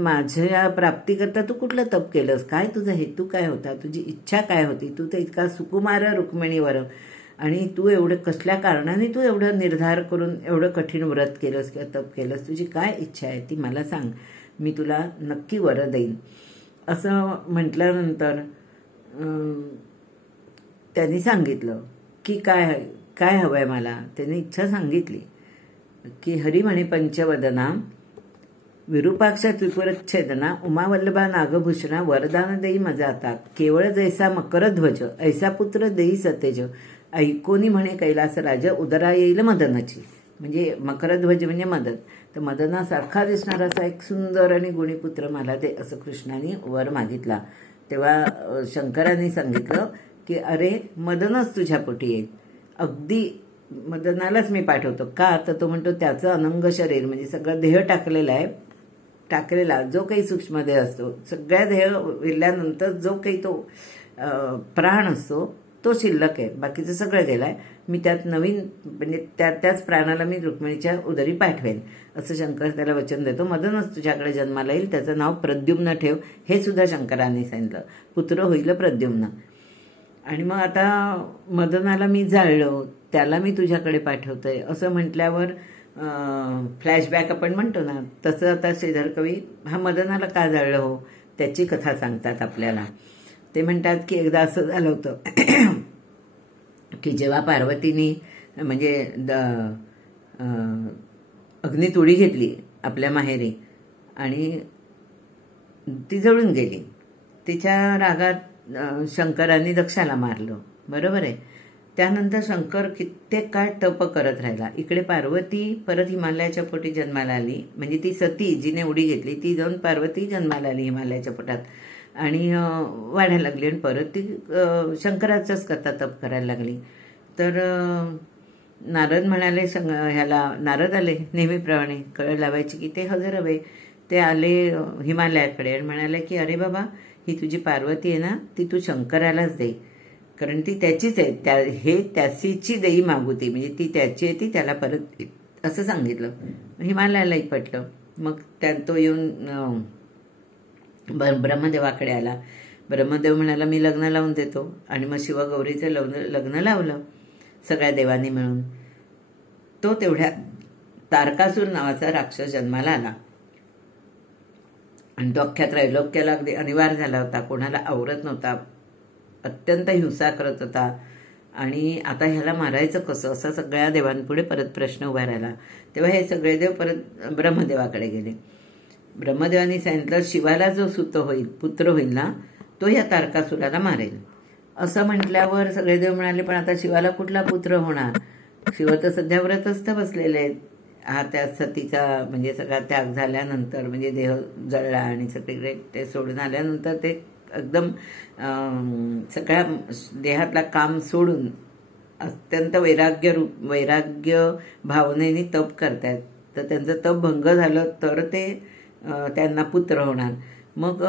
माझ्या प्राप्तीकरता तू कुठलं तप केलंस? काय तुझा हेतू काय होता? तुझी इच्छा काय होती? तू तर इतका सुकुमार रुक्मिणीवर, आणि तू एवढं कसल्या कारणाने तू एवढं निर्धार करून एवढं कठीण व्रत केलंस किंवा तप केलंस? तुझी काय इच्छा आहे ती मला सांग, मी तुला नक्की वर देईन. असं म्हटल्यानंतर त्यांनी सांगितलं की काय हवंय मला. त्याने इच्छा सांगितली की हरी म्हणे पंचवदना, विरूपाक्ष त्रिपुरच्छेदना, उमावल्लभा नागभूषणा, वरदान देई मजा आता, केवळ जैसा मकरध्वज, ऐसा पुत्र देई सतेज, ऐकोनी म्हणे कैलास राज, उदरा येईल मदनाची. म्हणजे मकरध्वज म्हणजे मदन. तर मदनासारखा दिसणारा असा एक सुंदर आणि गुणी पुत्र मला दे, असं कृष्णाने वर मागितला. तेव्हा शंकरांनी सांगितलं की अरे, मदनच तुझ्या पोटी येईल, अगदी मदनालाच मी पाठवतो. का? तर तो म्हणतो त्याचं अनंग शरीर म्हणजे सगळं देह टाकलेला जो काही सूक्ष्मदेह असतो, सगळ्या देह विरल्यानंतर जो काही तो प्राण असतो तो शिल्लक आहे, बाकीचं सगळं गेलाय. मी त्यात नवीन म्हणजे त्याच प्राणाला मी रुक्मिणीच्या उदरी पाठवेन, असं शंकर त्याला वचन देतो. मदनच तुझ्याकडे जन्माला येईल, त्याचं नाव प्रद्युम्न ठेव, हे सुद्धा शंकरांनी सांगितलं. पुत्र होईल प्रद्युम्न. आणि मग आता मदनाला मी जाळलो, त्याला मी तुझ्याकडे पाठवतोय असं म्हटल्यावर फ्लॅशबॅक आपण म्हणतो ना, तसं आता श्रीधर कवी हा मदनाला का जाळलं हो त्याची कथा सांगतात आपल्याला. ते म्हणतात की एकदा असं झालं होतं की जेव्हा पार्वतीने म्हणजे अग्नीत उडी घेतली आपल्या माहेरी आणि ती जळून गेली, तिच्या रागात शंकरांनी दक्षाला मारलं, बरोबर आहे. त्यानंतर शंकर कित्येक काळ तप करत राहिला. इकडे पार्वती परत हिमालयाच्या पोटी जन्माला आली, म्हणजे ती सती जिने उडी घेतली ती जाऊन पार्वती जन्माला आली हिमालयाच्या पोटात आणि वाढायला लागली. आणि परत ती शंकराचाच कथा तप करायला लागली. तर नारद म्हणाले नारद आले नेहमीप्रमाणे कळ लावायची की ते हजर हवे. ते आले हिमालयाकडे आणि म्हणाले की अरे बाबा, ही तुझी पार्वती आहे ना, ती तू शंकरालाच दे, कारण ती त्याचीच आहे, हे त्याचीची देई मागुती, म्हणजे ती त्याची आहे, ती त्याला परत दे, असं सांगितलं. हिमालयालाही पटलं. मग तो येऊन ब्रह्मदेवाकडे आला. ब्रह्मदेव म्हणाला मी लग्न लावून देतो. आणि मग शिवगौरीचं लग्न लावलं सगळ्या देवांनी मिळून. तो तेवढ्या तारकासूर नावाचा राक्षस जन्माला आला आणि तो अख्ख्या त्रैलोक्याला अगदी अनिवार्य झाला होता, कोणाला आवरत नव्हता, अत्यंत हिंसा करत होता. आणि आता ह्याला मारायचं कसं, असा सगळ्या देवांपुढे परत प्रश्न उभा राहिला. तेव्हा हे सगळे देव परत ब्रह्मदेवाकडे गेले. ब्रह्मदेवानी सांगितलं शिवाला जो पुत्र होईल ना, तो या तारकासुराला मारेल. असं म्हटल्यावर सगळे देव म्हणाले पण आता शिवाला कुठला पुत्र होणार, शिव तर सध्या व्रतस्थ बसलेले आहेत. हा त्या सतीचा म्हणजे सगळा त्याग झाल्यानंतर, म्हणजे देह जळला आणि सगळीकडे ते सोडून आल्यानंतर ते एकदम सगळ्या देहातला काम सोडून अत्यंत वैराग्य भावनेने तप करतायत. तर त्यांचं तप भंग झालं तर ते त्यांना पुत्र होणार. मग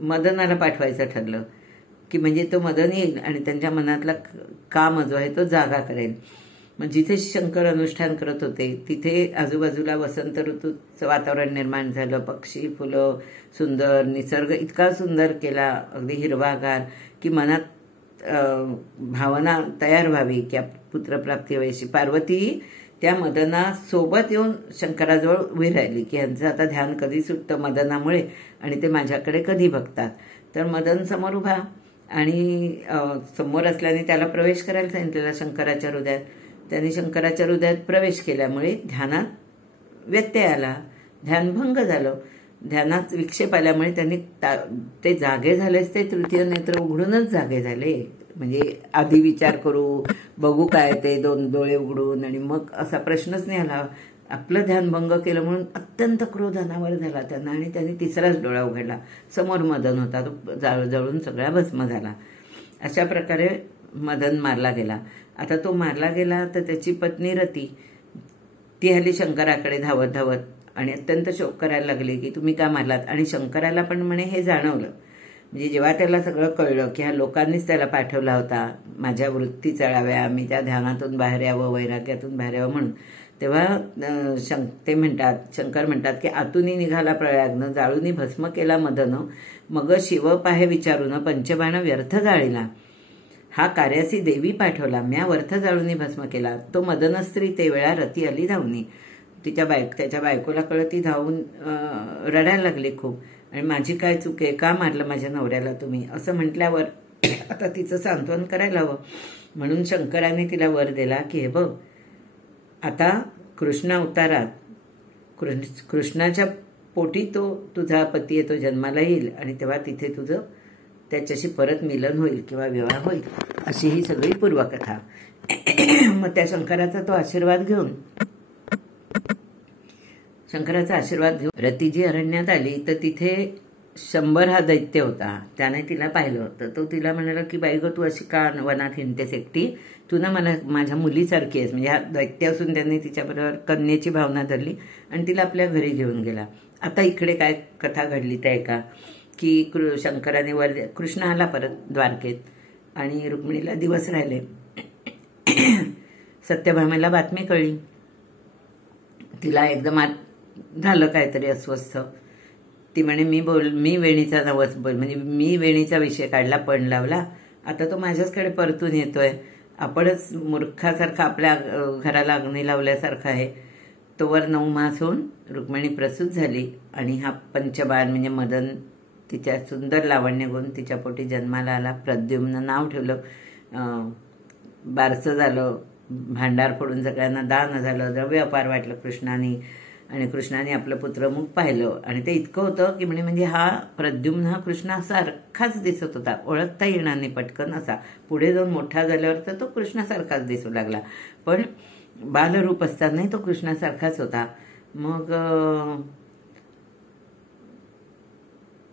मदनाला पाठवायचं ठरलं की म्हणजे तो मदन येईल आणि त्यांच्या मनातला काम जो आहे तो जागा करेल. मग जिथे शंकर अनुष्ठान करत होते तिथे आजूबाजूला वसंत ऋतूचं वातावरण निर्माण झालं. पक्षी, फुलं, सुंदर निसर्ग इतका सुंदर केला, अगदी हिरवागार, की मनात भावना तयार व्हावी की पुत्रप्राप्ती व्हायची. पार्वती त्या मदनासोबत येऊन शंकराजवळ उभी राहिली की यांचं आता ध्यान कधी सुटतं मदनामुळे आणि ते माझ्याकडे कधी बघतात. तर मदन समोर उभा आणि समोर असल्याने त्याला प्रवेश करायला सांगितलेला शंकराच्या हृदयात. त्यांनी शंकराच्या हृदयात प्रवेश केल्यामुळे ध्यानात व्यत्यय आला, ध्यानभंग झालं. ध्यानात विक्षेप आल्यामुळे त्यांनी ते जागे झालेच, ते तृतीय नेत्र उघडूनच जागे झाले. म्हणजे आधी विचार करू, बघू काय ते, 2 डोळे उघडून, आणि मग असा प्रश्नच नाही आला आपलं ध्यान भंग केलं म्हणून अत्यंत क्रोध अनावर झाला त्यांना आणि त्यांनी तिसराच डोळा उघडला. समोर मदन होता, तो जळून सगळा भस्म झाला. अशा प्रकारे मदन मारला गेला. आता तो मारला गेला तर त्याची पत्नी रती ती आली शंकराकडे धावत धावत आणि अत्यंत शोक करायला लागली की तुम्ही का मारलात. आणि शंकराला पण म्हणे हे जाणवलं, म्हणजे जेव्हा त्याला सगळं कळलं की ह्या लोकांनीच त्याला पाठवला होता माझ्या वृत्ती चढाव्या, मी त्या ध्यानातून बाहेर यावं, वैराग्यातून बाहेर यावं म्हणून, तेव्हा शंकर म्हणतात की आतुनी निघाला प्रयाग्न, जाळूनी भस्म केला मदन, मग शिव पाहे विचारून पंचबाण व्यर्थ जाळीला. हा कार्यासी देवी पाठवला, म्या व्यर्थ जाळूनी भस्म केला. तो मदन स्त्री ते वेळा रती आली धावणी. त्याच्या बायकोला कळत, ती धावून रडायला लागली खूप, आणि माझी काय चूक आहे, का मारलं माझ्या नवऱ्याला तुम्ही, असं म्हटल्यावर आता तिचं सांत्वन करायला हवं. म्हणून शंकराने तिला वर दिला की हे बघ, आता कृष्ण अवतारात कृष्णाच्या पोटी तो तुझा पती आहे, तो जन्माला येईल आणि तेव्हा तिथे तुझं त्याच्याशी परत मिलन होईल किंवा विवाह होईल, अशी ही सगळी पूर्वकथा. मग त्या शंकराचा आशीर्वाद घेऊन रती जी अरण्यात आली तर तिथे 100 हा दैत्य होता. त्याने तिला पाहिलं तर तो तिला म्हणाला की बाई गं, तू अशी का वनात हिंडतेस एकटी, तू ना मला माझ्या मुलीसारखी आहेस. म्हणजे हा दैत्य असून त्यांनी तिच्याबरोबर कन्येची भावना धरली आणि तिला आपल्या घरी घेऊन गेला. आता इकडे काय कथा घडली ते ऐका की शंकराने कृष्ण आला परत द्वारकेत आणि रुक्मिणीला दिवस राहिले. सत्यभामेला बातमी कळली. तिला एकदम झालं काहीतरी अस्वस्थ. ती म्हणे मी वेणीचा नवस म्हणजे मी वेणीचा विषय काढला, पण लावला, आता तो माझ्याचकडे परतून येतोय. आपणच मूर्खासारखा आपल्या घराला अग्नी लावल्यासारखा आहे. तोवर 9 मास होऊन रुक्मिणी प्रसूत झाली आणि हा पंचबाण म्हणजे मदन तिच्या सुंदर लावण्य गुण तिच्या पोटी जन्माला आला. प्रद्युम्न नाव ठेवलं. बारसं झालं, भांडार फोडून सगळ्यांना दान झालं, द्रव्य अपार वाटलं कृष्णाने. आणि कृष्णाने आपलं पुत्रमुख पाहिलं आणि ते इतकं होतं की म्हणजे हा प्रद्युम्न हा कृष्णासारखाच दिसत होता, ओळखता येणार नाही पटकन असा. पुढे जाऊन मोठा झाल्यावर तर तो कृष्णासारखाच दिसू लागला, पण बालरूप असतानाही तो कृष्णासारखाच होता. मग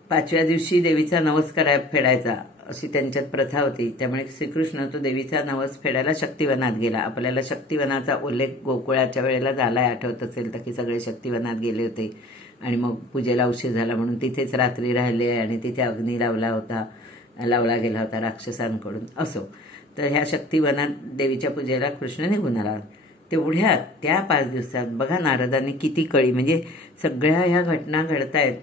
5व्या दिवशी देवीचा नवस फेडायचा अशी त्यांच्यात प्रथा होती. त्यामुळे श्रीकृष्ण तो देवीचा नवस फेडायला शक्तिवनात गेला. आपल्याला शक्तिवनाचा उल्लेख गोकुळाच्या वेळेला झालाय, आठवत असेल तर, की सगळे शक्तिवनात गेले होते आणि मग पूजेला उशीर झाला म्हणून तिथेच रात्री राहिले आणि तिथे अग्नी लावला गेला होता राक्षसांकडून. असो, तर ह्या शक्तिवनात देवीच्या पूजेला कृष्ण निघून आला. तेवढ्यात त्या 5 दिवसात बघा नारदांनी किती कळी, म्हणजे सगळ्या ह्या घटना घडतायत,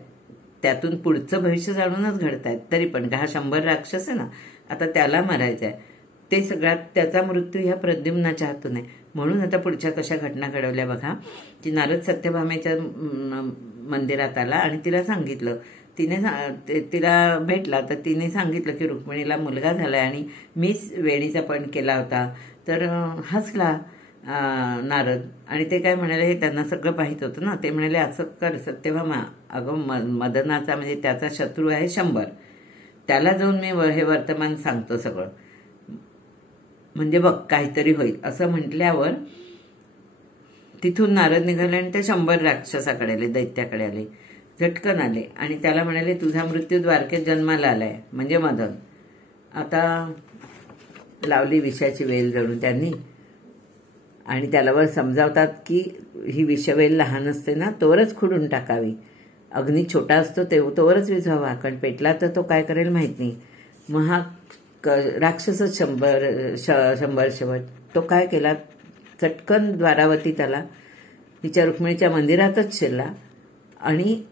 त्यातून पुढचं भविष्य जाणूनच घडतायत. तरी पण हा 100 राक्षस आहे ना, आता त्याला मारायचं आहे. ते सगळ्यात त्याचा मृत्यू ह्या प्रद्युम्नाच्या हातून आहे. म्हणून आता पुढच्या कशा घटना घडवल्या बघा की नारद सत्यभामेच्या मंदिरात आला आणि तिला सांगितलं, तिला भेटला तर तिने सांगितलं की रुक्मिणीला मुलगा झालाय आणि मीच वेणीचा पण केला होता. तर हसला नारद आणि ते काय म्हणाले, हे त्यांना सगळं माहित होतं ना. ते म्हणाले असं कर सत्यभामा, अगं मदनाचा म्हणजे त्याचा शत्रू आहे 100, त्याला जाऊन मी हे वर्तमान सांगतो सगळं, म्हणजे बघ काहीतरी होईल. असं म्हटल्यावर तिथून नारद निघाले आणि ते 100 राक्षसाकडे आले, दैत्याकडे आले, झटकन आले आणि त्याला म्हणाले तुझा मृत्यू द्वारकेत जन्माला आलाय म्हणजे मदन. आता लावली विषाची वेल जणू त्यांनी आणि त्याला वर समजावतात की ही विषवेल लहान असते ना, तोवरच खुडून टाकावी. अग्नी छोटा असतो तोवरच विझावा, कारण पेटला तर तो काय करेल माहित नाही. मग हा राक्षसच 100 शेवट तो काय केला, चटकन द्वारावती त्याला तिच्या रुक्मिणीच्या मंदिरातच शिरला आणि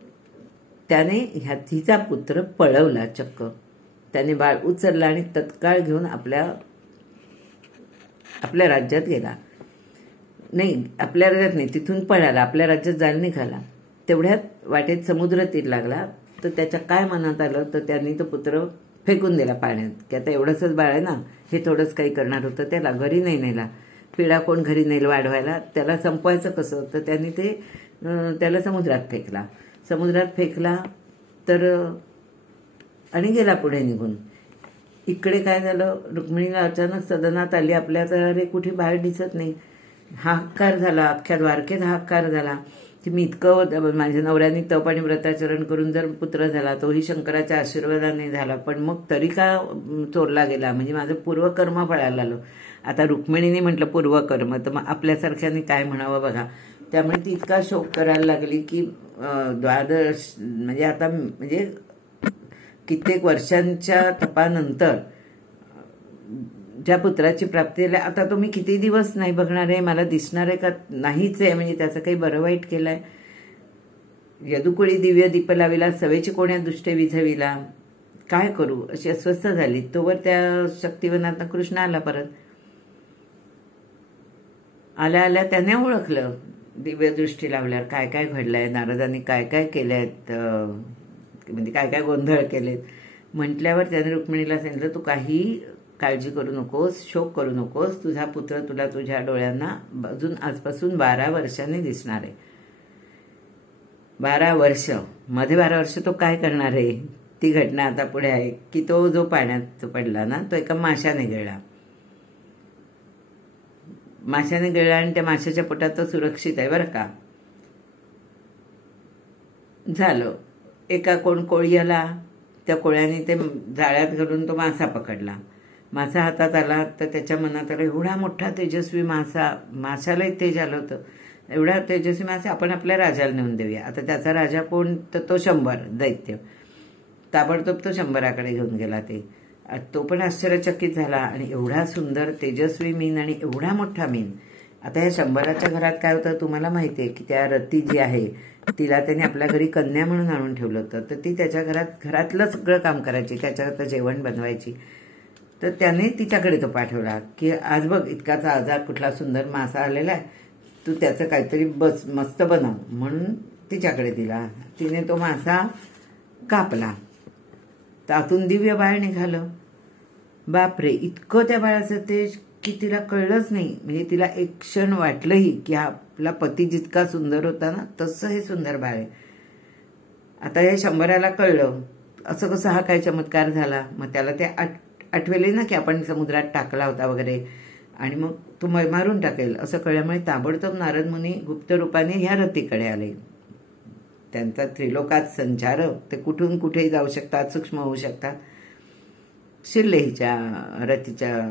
त्याने हिचा पुत्र पळवला चक्क. त्याने बाळ उचलला आणि तत्काळ घेऊन आपल्या राज्यात गेला. नाही, आपल्या राज्यात नाही, तिथून पळाला, आपल्या राज्यात जायला निघाला. तेवढ्यात वाटेत समुद्र तीर लागला. तर त्याच्या काय मनात आलं तर त्यांनी तो पुत्र फेकून दिला पाण्यात, की आता एवढंच बाळ आहे ना, हे थोडंच काही करणार होतं. त्याला घरी नाही नेला, पिढा कोण घरी नेल वाढवायला, त्याला संपवायचं कसं, तर त्यांनी त्याला समुद्रात फेकला तर आणि गेला पुढे निघून. इकडे काय झालं, रुक्मिणीला अचानक सदनात आली आपल्या, तर अरे कुठे बाहेर दिसत नाही. हाहाकार झाला, अख्ख्या द्वारकेत हाहाकार झाला की मी इतकं माझ्या नवऱ्याने तप आणि व्रताचरण करून जर पुत्र झाला, तोही शंकराच्या आशीर्वादाने झाला, पण मग तरी का चोरला गेला, म्हणजे माझं पूर्वकर्म फळायला आलं. आता रुक्मिणीने म्हटलं पूर्वकर्म, तर मग आपल्यासारख्याने काय म्हणावं बघा. त्यामुळे ती इतका शोक करायला लागली की द्वादश म्हणजे आता म्हणजे कित्येक वर्षांच्या तपानंतर ज्या पुत्राची प्राप्ती झाली, आता तो मी किती दिवस नाही बघणार आहे, मला दिसणार आहे का नाहीच आहे, म्हणजे त्याचं काही बरं वाईट केलंय. यदुकुळी दिव्य दीप लाविला, सवेची कोण्या दुष्टे विझविला, काय करू अशी अस्वस्थ झाली. तोवर त्या शक्तिवनातनं कृष्ण आला परत. आल्या आल्या त्याने ओळखलं, दिव्य दृष्टी लावल्यावर काय काय घडलंय, नारदांनी काय काय केलंयत, म्हणजे काय काय गोंधळ केलेत म्हटल्यावर त्याने रुक्मिणीला सांगितलं, तू काही काळजी करू नकोस, शोक करू नकोस, तुझा पुत्र तुला तुझ्या डोळ्यांना अजून आजपासून 12 वर्षांनी दिसणार आहे. 12 वर्ष, मध्ये 12 वर्ष तो काय करणार आहे, ती घटना आता पुढे आहे की तो जो पाण्यात पडला ना, तो एका माशाने गिळला. माशाने गिळला आणि त्या माशाच्या पोटात तो सुरक्षित आहे बरं का. झालं, एका कोण कोळी आला, त्या कोळ्याने ते जाळ्यात घालून तो मासा पकडला. मासा हातात आला तर त्याच्या मनात आला, एवढा मोठा तेजस्वी मासा, माशालाही तेज आलं होतं, एवढा तेजस्वी मासा आपण आपल्या राजाला नेऊन देऊया. आता त्याचा राजा कोण, तर तो 100 दैत्य. ताबडतोब तो 100 घेऊन गेला. तो पण आश्चर्यचकित झाला, आणि एवढा सुंदर तेजस्वी मीन आणि एवढा मोठा मीन. आता या 100च्या घरात काय होतं तुम्हाला माहिती आहे की त्या रती जी आहे तिला त्याने आपल्या घरी कन्या म्हणून आणून ठेवलं होतं, तर ती त्याच्या घरातलं सगळं काम करायची, त्याच्यात जेवण बनवायची. तर त्याने तिच्याकडे तो पाठवला की आज बघ इतका ताजा कुठला सुंदर मासा आलेला आहे, तू त्याचं काहीतरी मस्त बनव, म्हणून तिच्याकडे दिला. तिने तो मासा कापला, त्यातून दिव्य बाळ निघालं. बापरे, इतकं त्या बाळाचं तेज की तिला कळलंच नाही, म्हणजे तिला एक क्षण वाटलंही की आपला पती जितका सुंदर होता ना, तसं हे सुंदर बाळ आहे. आता हे 100ला कळलं, असं कसं हा काय चमत्कार झाला. मग त्याला ते आठवले ना की आपण समुद्रात टाकला होता वगैरे, आणि मग तो मारून टाकेल असं कळल्यामुळे ताबडतोब नारद मुनी गुप्त रूपाने ह्या रतीकडे आले. त्यांचा त्रिलोकात संचार, ते कुठून कुठेही जाऊ शकतात, सूक्ष्म होऊ शकतात. शिरले हिच्या रतीच्या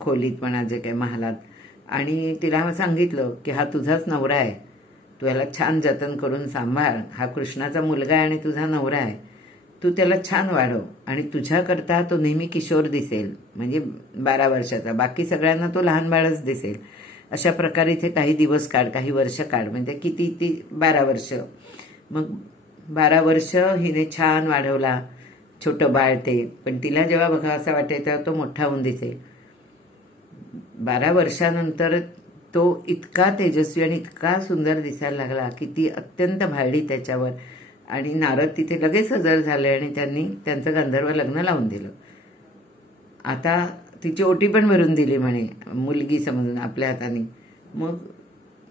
खोलीत म्हणा, जे काही महालात, आणि तिला सांगितलं की हा तुझाच नवरा आहे, तू याला छान जतन करून सांभाळ, हा कृष्णाचा मुलगा आहे आणि तुझा नवरा आहे, तू त्याला छान वाढव, आणि तुझ्याकरता तो नेहमी किशोर दिसेल, म्हणजे 12 वर्षाचा, बाकी सगळ्यांना तो लहान बाळच दिसेल. अशा प्रकारे इथे काही दिवस काढ, काही वर्ष काढ, म्हणजे किती ती 12 वर्ष. मग 12 वर्ष हिने छान वाढवला छोटं बाळ ते, पण तिला जेव्हा बघा असं वाटेल तेव्हा तो मोठा होऊन दिसेल. 12 वर्षानंतर तो इतका तेजस्वी आणि इतका सुंदर दिसायला लागला की ती अत्यंत भाळली त्याच्यावर, आणि नारद तिथे लगेच हजर झाले आणि त्यांनी त्यांचं गंधर्व लग्न लावून दिलं. आता तिची ओटी पण भरून दिली म्हणे, मुलगी समजून आपल्या हाताने. मग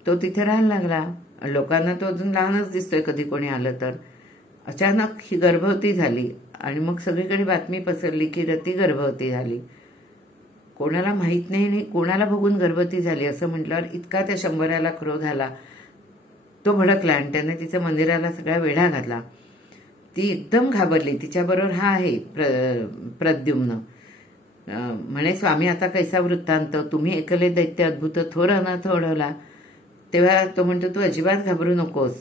तो तिथे राहायला लागला. लोकांना तो अजून लहानच दिसतोय कधी कोणी आलं तर. अचानक ही गर्भवती झाली, आणि मग सगळीकडे बातमी पसरली की रती गर्भवती झाली. कोणाला माहीत नाही आणि कोणाला बघून गर्भवती झाली असं म्हटल्यावर इतका त्या 100ला क्रोध आला. तो भडकला आणि त्याने तिच्या मंदिराला सगळा वेढा घातला. ती एकदम घाबरली. तिच्याबरोबर हा आहे प्रद्युम्न. म्हणे, स्वामी आता कैसा वृत्तांत, तुम्ही एकले दैत्य अद्भुत थोर अनाथ ओढवला. तेव्हा तो म्हणतो, तू अजिबात घाबरू नकोस,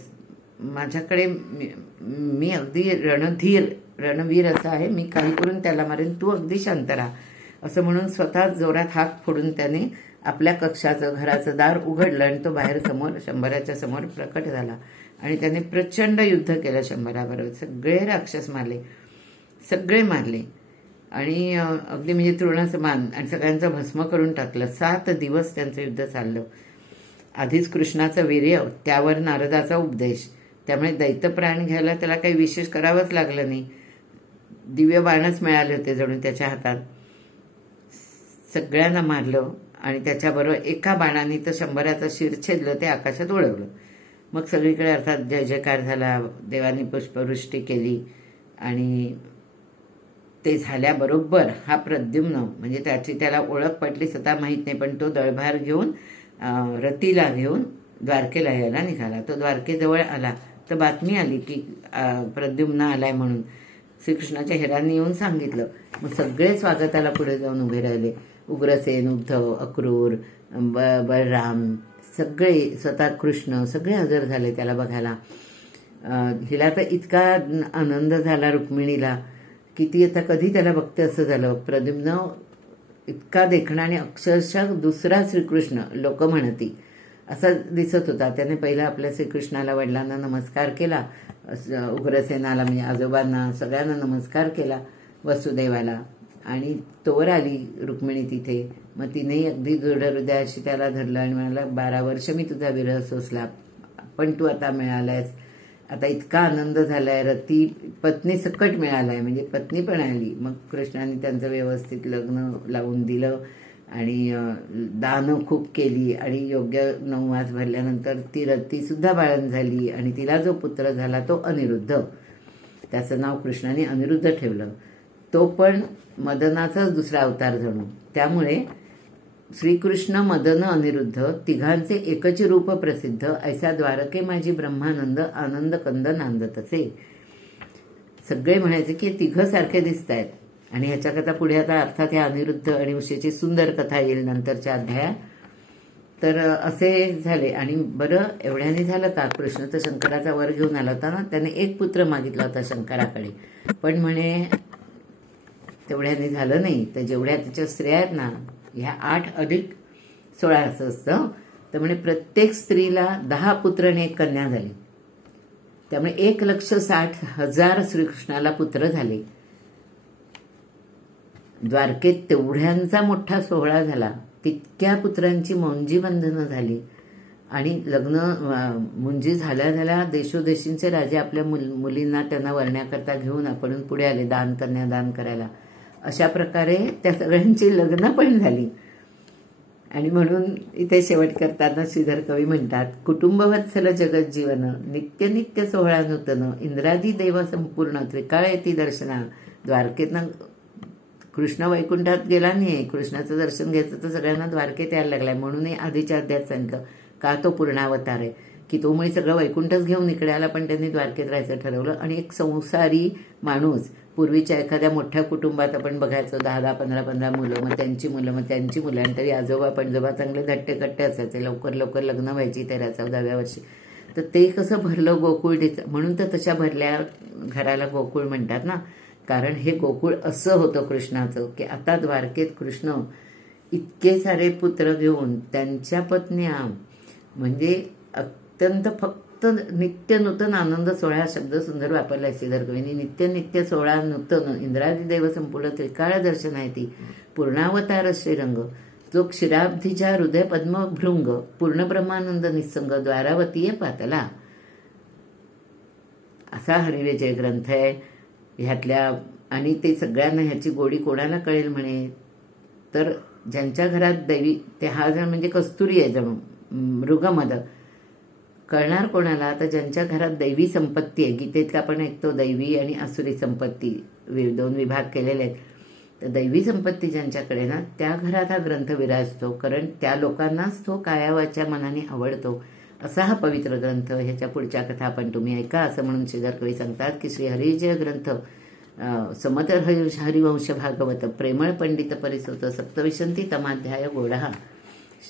माझ्याकडे मी अगदी रणवीर असा आहे, मी काही करून त्याला मारेन, तू अगदी शांत राहा, असं म्हणून स्वतः जोरात हात फोडून त्याने आपल्या कक्षाचं घराचं दार उघडलं आणि तो बाहेर समोर 100च्या समोर प्रकट झाला. आणि त्याने प्रचंड युद्ध केलं 100बरोबर. सगळे राक्षस मारले, सगळे मारले, आणि अगदी म्हणजे तृणसमान, आणि सगळ्यांचं भस्म करून टाकलं. 7 दिवस त्यांचं युद्ध चाललं. आधीच कृष्णाचं वीर्य, त्यावर नारदाचा उपदेश, त्यामुळे दैत्य प्राण घ्यायला त्याला काही विशेष करावंच लागलं नाही. दिव्य बाणच मिळाले होते जणू त्याच्या हातात. सगळ्यांना मारलं, आणि त्याच्याबरोबर एका बाणाने तर 100चं शिर छेदलं, ते आकाशात उडवलं. मग सगळीकडे अर्थात जय जयकार झाला, देवानी पुष्पवृष्टी केली. आणि ते झाल्याबरोबर हा प्रद्युम्न, म्हणजे त्याला ओळख पटली स्वतः माहीत नाही, पण तो दळभार घेऊन रतीला घेऊन द्वारकेला यायला निघाला. तो द्वारकेजवळ आला तर बातमी आली की प्रद्युम्न आलाय म्हणून. श्रीकृष्णाच्या हेरांनी येऊन सांगितलं. मग सगळे स्वागताला पुढे जाऊन उभे राहिले. उग्रसेन, उद्धव, अक्रूर, बलराम, सगळे, स्वतः कृष्ण, सगळे हजर झाले त्याला बघायला. हिला तर इतका आनंद झाला रुक्मिणीला की ती आता कधी त्याला बघते असं झालं. प्रद्युम्न इतका देखणा आणि अक्षरशः दुसरा श्रीकृष्ण लोक म्हणती असा दिसत होता. त्याने पहिला आपल्या श्रीकृष्णाला, वडिलांना नमस्कार केला, उग्रसेनाला म्हणजे आजोबांना, सगळ्यांना नमस्कार केला, वसुदेवाला. आणि तोवर आली रुक्मिणी तिथे. मग तिनेही अगदी दृढ हृदयाशी त्याला धरलं आणि म्हणाला, 12 वर्ष मी तुझा विरह सोसला, पण तू आता मिळालायस. आता इतका आनंद झालाय, रती पत्नी सकट मिळालाय, म्हणजे पत्नी पण आली. मग कृष्णाने त्यांचं व्यवस्थित लग्न लावून दिलं आणि दानं खूप केली आणि योग्य 9 मास भरल्यानंतर ती रती सुद्धा बाळंत झाली आणि तिला जो पुत्र झाला तो अनिरुद्ध. त्याचं नाव कृष्णाने अनिरुद्ध ठेवलं. तो पण मदनाचाच दुसरा अवतार जणू. त्यामुळे श्रीकृष्ण, मदन, अनिरुद्ध तिघांचे एकच रूप प्रसिद्ध, ऐसा द्वारके माझी ब्रह्मानंद, आनंद कंद नांदत असे. सगळे म्हणायचे की तिघं सारखे दिसत आहेत. आणि ह्याच्याकरता पुढे आता अर्थात या अनिरुद्ध आणि उषेची सुंदर कथा येईल नंतरच्या अध्यायात. तर असे झाले. आणि बरं, एवढ्याने झालं का? कृष्ण तर शंकराचा वर घेऊन आला होता ना, त्याने एक पुत्र मागितला होता शंकराकडे, पण म्हणे तेवढ्याने झालं नाही. तर जेवढ्या त्याच्या स्त्रिया आहेत ना, ह्या 8 अधिक 16 असं असतं. तर म्हणे प्रत्येक स्त्रीला 10 पुत्र आणि 1 कन्या झाली. त्यामुळे 1,60,000 श्रीकृष्णाला पुत्र झाले. द्वारकेत तेवढ्यांचा मोठा सोहळा झाला. तितक्या पुत्रांची मौंजी बंधनं झाली आणि लग्न मुंजी झाल्या झाल्या देशोदेशींचे राजे आपल्या मुलींना त्यांना वरण्याकरता घेऊन आपण पुढे आले दान कन्यादान करायला. अशा प्रकारे त्या सगळ्यांची लग्न पण झाली. आणि म्हणून इथे शेवट करताना श्रीधर कवी म्हणतात, कुटुंबवत्सल जगत जीवन, नित्य नित्य सोहळा नूतन, इंद्रादी देव संपूर्ण, त्रिकाळ येती दर्शना. द्वारकेतनं कृष्ण वैकुंठात गेला नाही, कृष्णाचं दर्शन घ्यायचं तर सगळ्यांना द्वारकेत यायला लागलाय. म्हणूनही आधीच्या अध्यायात सांगितलं का तो पूर्णावतार आहे की तो मुळे सगळं वैकुंठच घेऊन इकडे आला, पण त्यांनी द्वारकेत राहायचं ठरवलं. आणि एक संसारी माणूस, पूर्वीच्या एखाद्या मोठ्या कुटुंबात आपण बघायचो 10-10, 15-15 मुलं, मग त्यांची मुलं, मग त्यांची मुलं, आणि तरी आजोबा पणजोबा चांगले धट्टे असायचे, लवकर लवकर लग्न व्हायची 13-14व्या वर्षी. तर ते कसं भरलं गोकुळ, म्हणून तर तशा भरल्या घराला गोकुळ म्हणतात ना. कारण हे गोकुळ असं होतं कृष्णाचं की आता द्वारकेत कृष्ण इतके सारे पुत्र घेऊन त्यांच्या पत्न्या, म्हणजे अत्यंत फक्त नित्य नूतन आनंद सोहळा शब्द सुंदर वापरलाय श्रीधर कवींनी. नित्य नित्य सोहळा नूतन, इंद्रादी देव संपूर्ण, त्रिकाळ दर्शन आहे ती, पूर्णावतार श्रीरंग, जो क्षीराब्धीच्या हृदय पद्मभृंग, पूर्ण ब्रह्मानंद निसंग, द्वारावतीय पातला. असा हरिविजय ग्रंथ आहे ह्यातल्या. आणि ते सगळ्यांना ह्याची गोडी कोणाला कळेल म्हणे, तर ज्यांच्या घरात दैवी, ते हा जण म्हणजे कस्तुरी आहे जणू, मृगमद. कळणार कोणाला? तर ज्यांच्या घरात दैवी संपत्ती आहे. गीतेत आपण ऐकतो दैवी आणि आसुरी संपत्ती 2 विभाग केलेले आहेत. तर दैवी संपत्ती ज्यांच्याकडे ना, त्या घरात हा ग्रंथ विराजतो, कारण त्या लोकांनाच तो कायावाच्या मनाने आवडतो. असा हा पवित्र ग्रंथ. ह्याच्या पुढच्या कथा आपण तुम्ही ऐका. असं म्हणून श्रीधर कवी सांगतात की श्री हरिजय ग्रंथ समत हरिवंश भागवत, प्रेमळ पंडित परिसोत, सप्तविशंती तमाध्याय गोडहा.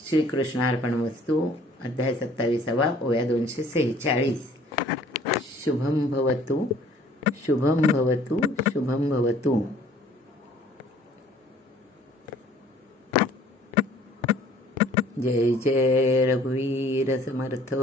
श्रीकृष्णार्पण वस्तू. अध्याय 27, ओव्या 246. शुभम भवतु, शुभम भवतु, शुभम भवतु. जय जय रघुवीर समर्थ.